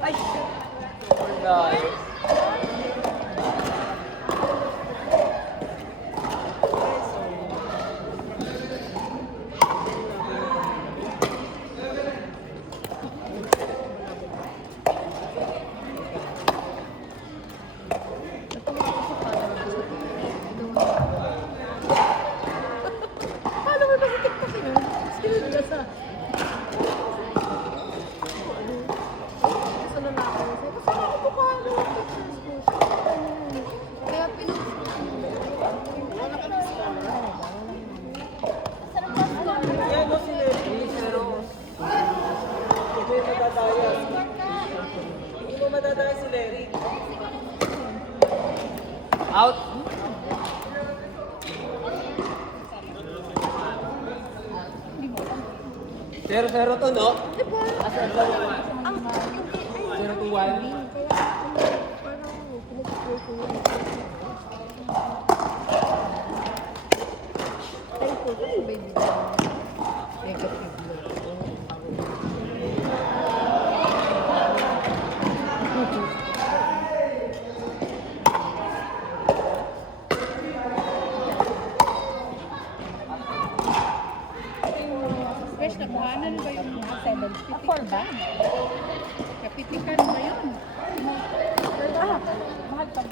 Ay! Wala eh. Paano mo ba sa TikTok yun? Sino nila sa... Gusto na ako. Gusto na ako pa. Kaya pinost ko. Wala ka ng scholar. Sarap pa scholar. Yan mo si Leslie, pero... Hindi mo madadaya. Hindi mo madadaya si Larry. Out! Zero to, no? Diba? Asa ba? Ang... 0 to 1. Kaya parang pinag-pray ko yun. Thankful ko si baby. Negative Fresh na buhanan ba yung 750? For ba? Kapitikan ba yun? Mahal pa.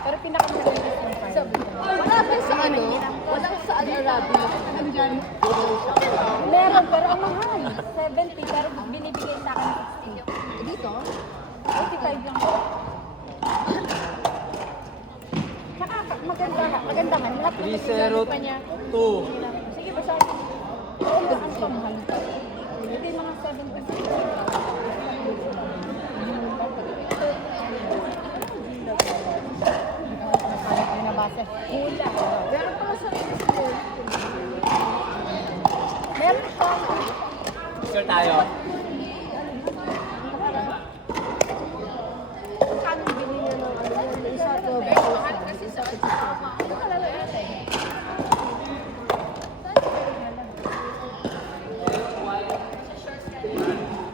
Pero pinakamalinis yung file. Wala ba sa ano? Wala sa Arabi. Meron, pero ang mahal. 70, pero binibigay sa akin 60. Dito? 85 lang. Tsaka maganda nga. Lahat ng 3-0 pa niya. to. Sige, basta. Ang pamahal. Hindi mga 70. Binabasa. Hula. Meron pala sa meron pa. Sure tayo. Kano bili niya ng isa to? Kasi sa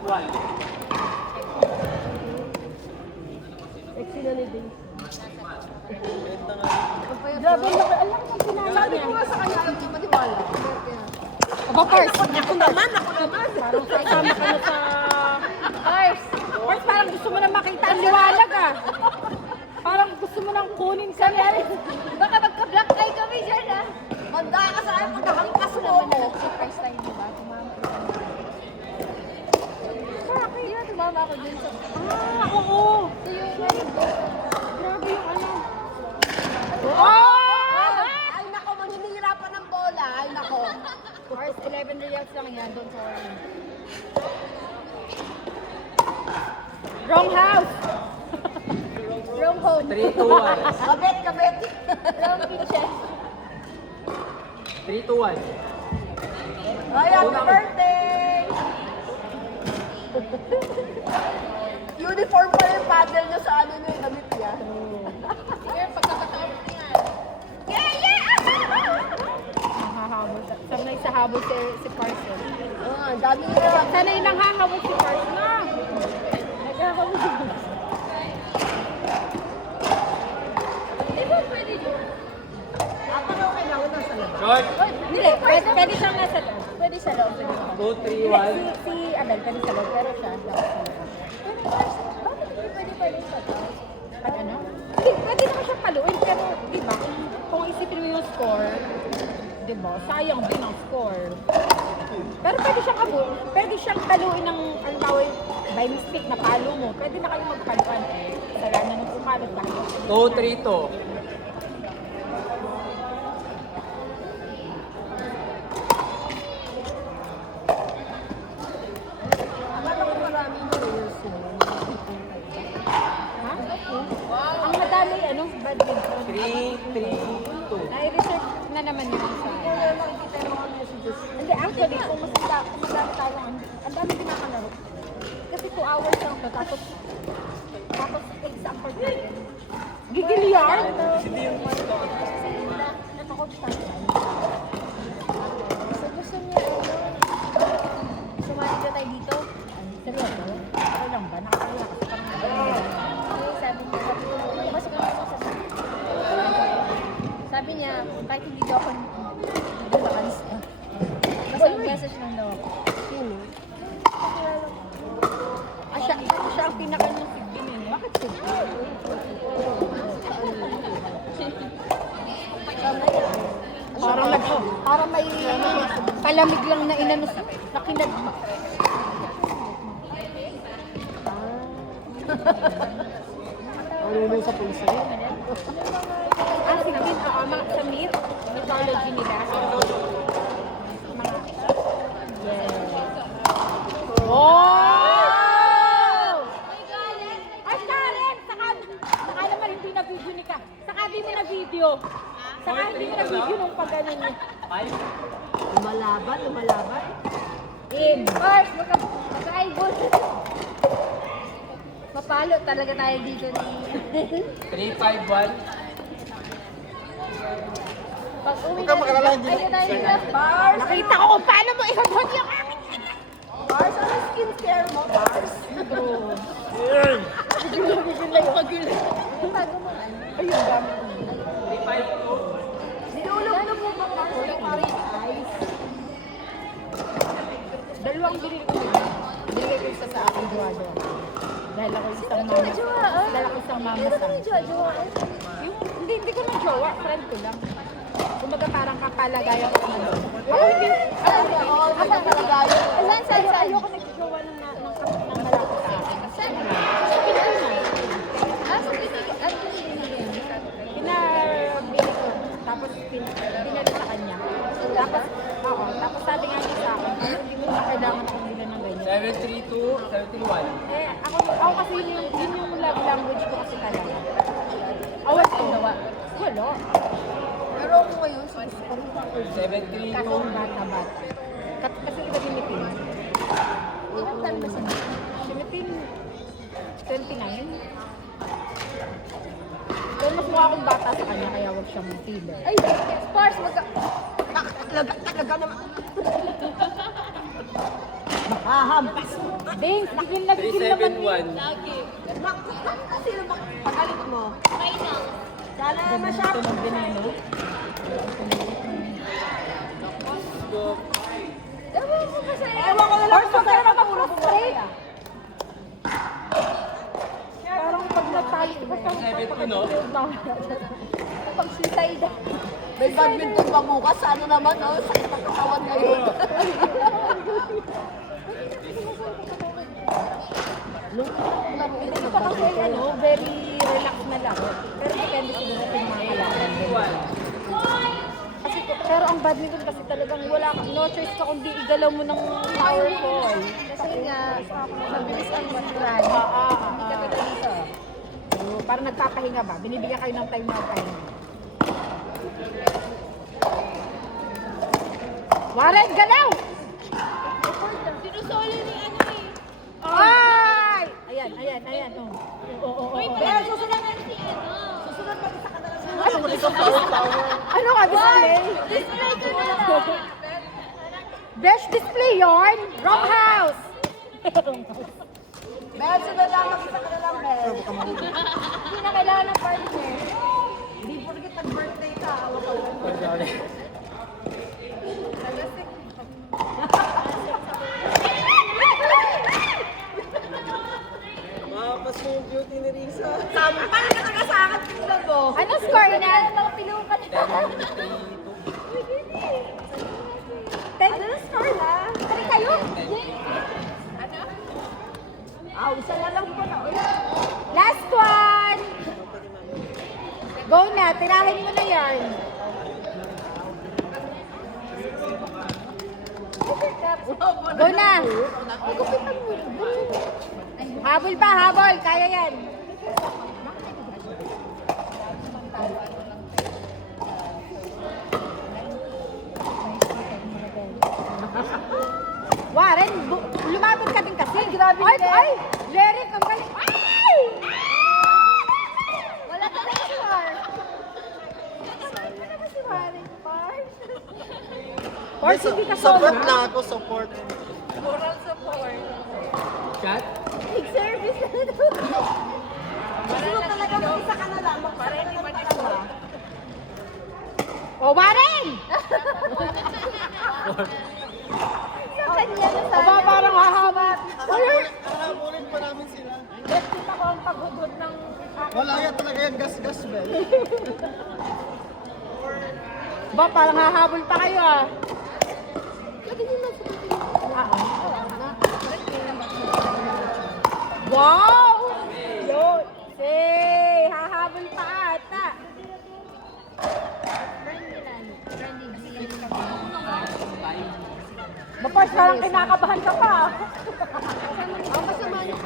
One. Sexy na ni Dave. Grabe na, alam mo pinala. Sabi ko nga sa kanya, alam ko maniwala. Aba, Pars, ako naman. Parang kasama ka na sa... Pars, parang gusto mo na makita ang liwanag ah. Parang gusto mo nang kunin sa niya. Baka magka-black eye kami dyan ah. Manda ka sa akin, pagkakampas mo mo. Surprise tayo diba? Tumama ako dun sa... Oo. Ito yung grabe yung ano. Ay nako, maninira pa ng bola. Ay nako. Ours, 11 reals lang yan. Don't worry. Wrong house. Wrong home. 3 to 1. Kabet. Wrong kitchen. 3 to 1. Ay, happy birthday! Uniform pa yung paddle nyo sa ano nyo, damit niya. Sige, pagkakataon mo yan. Nahahabol. Sanay sa habol si Parcel. Ang dami nyo. Sanay nang hahabol si Parcel. Naghahabol si Di ba pwede yun? Ako na kailangan nasa labas. Short. Hindi, pwede siyang nasa loob. Pwede sa loob. 2, 3, 1. Si Abel, pwede sa loob. Pero siya, dapat sa loob. Bakit hindi pwede sa loob? Pag ano? Hindi, pwede naman siyang paluin. Pero, di ba, kung isipin mo yung score, di ba, sayang din ang score. Pero pwede siyang paluin ng, ang tawag, by mistake na palo mo. Pwede na kayo magpaluan eh. Sala na nung pumalot lang. 2, 3 to. Akala ko maraming players yun. Ha? Ang madami, ano, badminton. 3, 3, 2. Nai-research na naman yun sa Kaya makikita yung mga messages. Hindi, actually, kung madami tayo, ang dami din nakalaro. Kasi 2 hours lang to, tapos exam for natin. Gigilyard? Hindi yung Nakakoach tayo. Gusto niya, ano, baka may palamig lang na inano na kinagma. Marunong sa pulsa yun. Ah, sige, mga Samir, mythology nila. Mga, yes. Oh! Ay, Karen! Saka naman hindi na video ni Ka. Saka hindi mo na video. Saka hindi mo na video nung pag-ano niya. Lumalaban, lumalaban. In. First, magka-eyeball. Mapalo talaga tayo dito ni... 3-5-1. Pag uwi Huwag kang mag-alala, hindi tayo na- tayo na. Bars! Nakita ko kung paano mo ihagod yung akin. Bars, ano skincare mo? Bars? Ayun, dami ko. 3-5-2. Nilulog mo ba ako yung Paris Ice? Dalawang binili ko. Binigay ko isa sa akin, jowa-jowa. Dahil ako isang mama. Dahil ako isang mama sa. Hindi ko na jowa, friend ko lang. Kumbaga parang kapalagayan ko naman. Ako hindi, Ako talaga yun. Saan? ayoko nag-jowa ng malapit sa akin. Saan? Sa Pilipinas. Sa Pilipinas. Ano pinili? Pinabili ko. Tapos pinali sa kanya. Tapos, oo. Tapos sabi nga niya sa akin, hindi mo na kailangan akong bilan ng ganyan. 7-3-2, 7-3-1. Eh, ako kasi yun yung love language ko kasi talaga. Awas ko. Wala. Pero ako ngayon, Kasi 7-3-2. bata-bata. Kasi iba din ni Pin. ilang taon ba siya? Si Pin, 29. Pero mas mukha akong bata sa kanya, kaya huwag siyang tiller. Ay, Spars, talaga naman. Makahampas mo. Ding, nagil naman. 3-7-1. Sino ba pagalit mo? Sana masyado. Ito ng veneno. Ewan ko kasi. Ewan ko na lang kung saan naman frustrate. Parang pag natali, basta 7-2, no? Pag si Saida. May badminton pa bukas. Ano naman, oh? Sakit ang katawan ngayon. Ito kasi very relax na lang. Pero depende siguro kung mga kalaban. Pero ang badminton kasi talagang wala ka, no choice ka kundi igalaw mo ng powerful. Kasi nga, mabilis ang maturan. Hindi ka talaga dito. Parang nagpapahinga ba? Binibigyan kayo ng time na pahinga. Warren, galaw! Sinusolo ni ano eh. Ay! Ayan. Oo. Pero susunod na si ano. Susunod pa sa kanila. Ano ka, display? Display ko na lang. Best display yarn, Rock House! Bel, sunod lang sa kanila, Bel. Hindi na kailangan ng partner. Hindi porkit nag-birthday ka. Makapas mo yung beauty ni Risa. Sampal ka na sa akin tingnan mo. Ano score na? Mga pilukan na. 10-3-2. Ano na score na? Tari kayo? Ano? Isa na lang po na. Last one! Go na, tirahin mo na yarn. Go na! Habol pa, habol! Kaya yan! Warren, lumapit ka din kasi. Grabe Ay, din. ay! Jeric, ang galing. Ay! Wala ka na score. Ano si Warren? Pars, hindi ka solo. Support lang ako, support. Moral support. Chat? Big service na ito. Sunod talaga mag-isa ka na lang. Magparin ni Manila. O, Warren! Sa kanya na sana. Aba, parang hahaba. Hahabulin pa namin sila. Let's kita ko ang paghubod ng... Wala yan talaga yan, gas-gas, Bel. Ba, parang hahabol pa kayo ah. Lagi nyo lang sa Wow! Yun! Say! Hahabol pa ata. Ba, Pars, parang kinakabahan ka pa. Ang kasama niyo.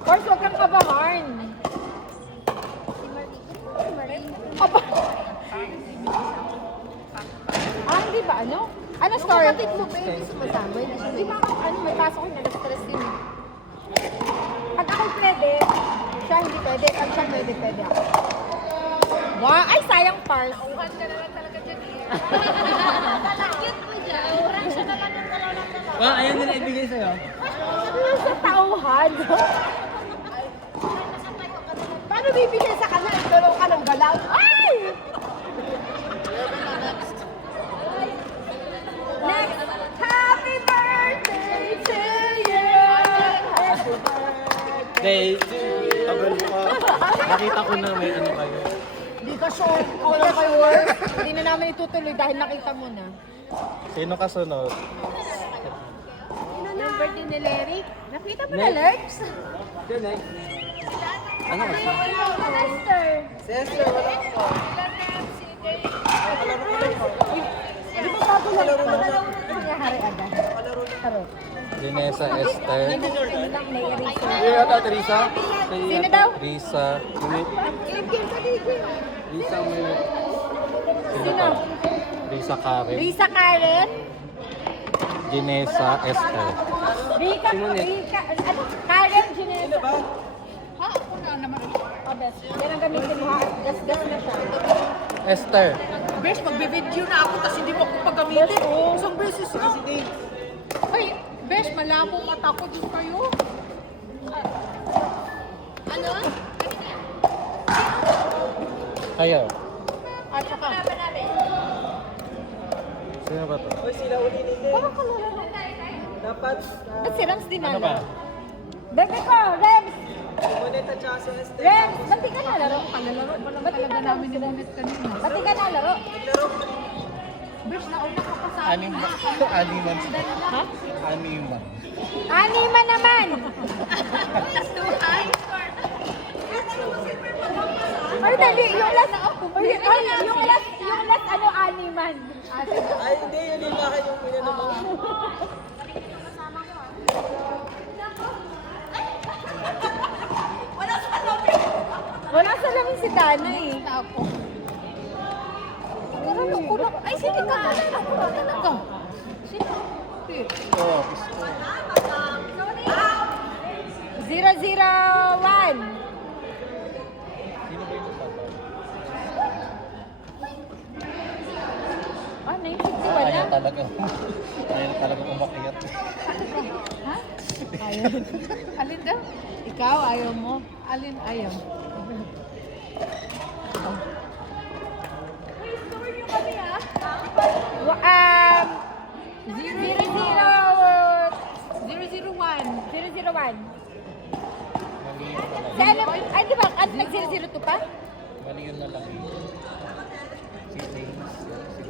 Pars, huwag kang kabahan. Aba. Hindi ba ano? Ano Yung story? kapatid mo pa hindi sumasama. Di ba ako, may pasok ko na-stress din. Pag ako pwede, siya hindi pwede. Pag siya pwede, pwede ako. Wow! Ay, sayang Pars. Uhan ka na lang talaga dyan eh. Cute mo dyan. Urang siya naman ng dalaw ng dalaw. Ah, ayun nila ibigay sa'yo. Sa tauhan. Paano bibigyan sa kanya? Galaw ka ng galaw. Ay! Next! Happy birthday to you! Happy birthday! Day 2. Tagal pa. Nakita ko na may ano kayo. Hindi ka sure. Ako lang kayo work. Hindi na namin itutuloy dahil nakita mo na. Sino kasunod? Yung birthday ni Larry. Nakita mo na, Lerps? Yun eh. Ano? Lester. Sister, wala ko. Di ba bago na lang? Nangyahari agad. Tarot. Vanessa Esther. Ano lang, na-erase. Yung ata, Teresa? Sino daw? Risa. Lisa, may... Sino? Risa Karen. Risa Karen? Ginesa Esther. Rika, Rika, ano? Karen Ginesa. ba? Ha? Ako na naman. Abes, yan ang gamitin mo ha. Gas-gas na siya. Esther. Besh, magbe-video na ako tapos hindi mo ako pagamitin. Isang beses na. Ay, Besh, malabo mata ko dun kayo. Ano? Kayo. At saka. Sino ba to? Uy, sila uli nito. Parang kalala na. Dapat, Ba't si Rams din Ano ba? Bebe ko, Rems! Moneta tsaka si Esther. Rems! Ba't di ka nalaro? Kalaro pa lang Ba't di ka talaga namin ni Monet kanina. Ba't di ka nalaro? Naglaro ko. Besh, nauna ka pa sa amin. Animan. Ha? Animan. Anima naman! Ay, dali, yung last, yung last, ano, animan. Ay, hindi. Yun yung baka yung pinano mo. Wala sa lamin si Dana eh. Ay, sige ka. Nalala ko na talaga. Sino? Oh, 001. sino ba yung tatay? Ah, 951 Ayaw na. talaga. Ayaw talaga umakyat. Alin daw? Ikaw, ayaw mo. Alin, ayaw. Wa- 001. 001. Mali yun na lang. Sa ano, ay di ba, ano nag 002 pa? Mali yun na lang. Si James. Si